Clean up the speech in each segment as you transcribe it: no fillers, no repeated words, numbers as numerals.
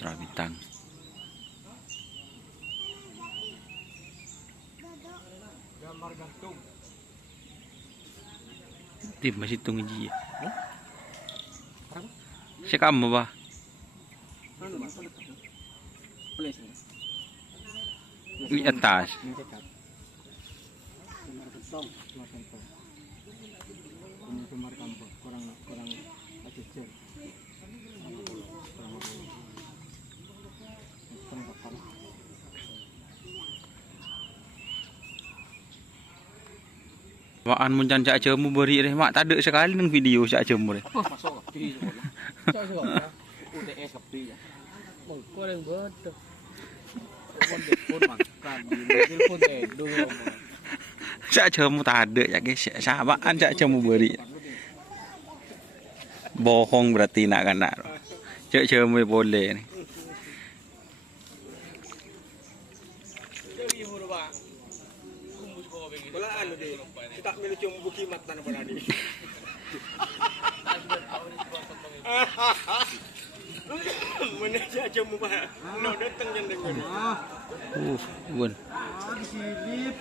Putra Bintang. Gambar gantung. Di masih tunggu ji. Siya kamu ba? Ano ba? Place. Di atas. Kumar kampung kurang acucur. Waan muncan cak cemu beri deh mak tak ada sekali nang video cak cemu deh. Apa masuk kopi? Cak juga. UTS kopi ya. Kau yang betul. Telepon makan, telepon dulu. Cak cemu tak ada ya guys. Sahabaan cak cemu beri. Bohong berarti nak kan nak. Cak cemu boleh nih. Wala ano di. Kita milut yung bukimat na naman ni. Mana saja mo ba? No, datang yan dengan. Bun. Disilip.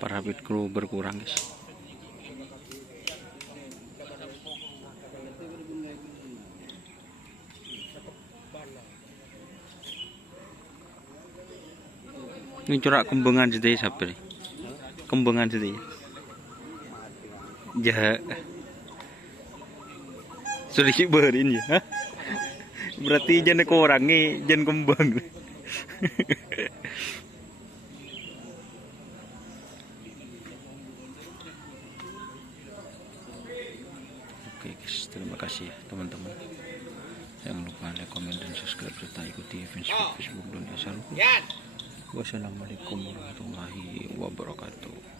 Para pit kru berkurang guys. Ini corak kembangan sedih siapa nih? Kembangan sedih. Jah. Sudah berin ya. Berarti jangan kurangnya jangan kembang. Oke guys, terima kasih ya teman-teman. Jangan lupa like, komen, dan subscribe serta ikuti Facebook dan Instagram. Wassalamualaikum warahmatullahi wabarakatuh.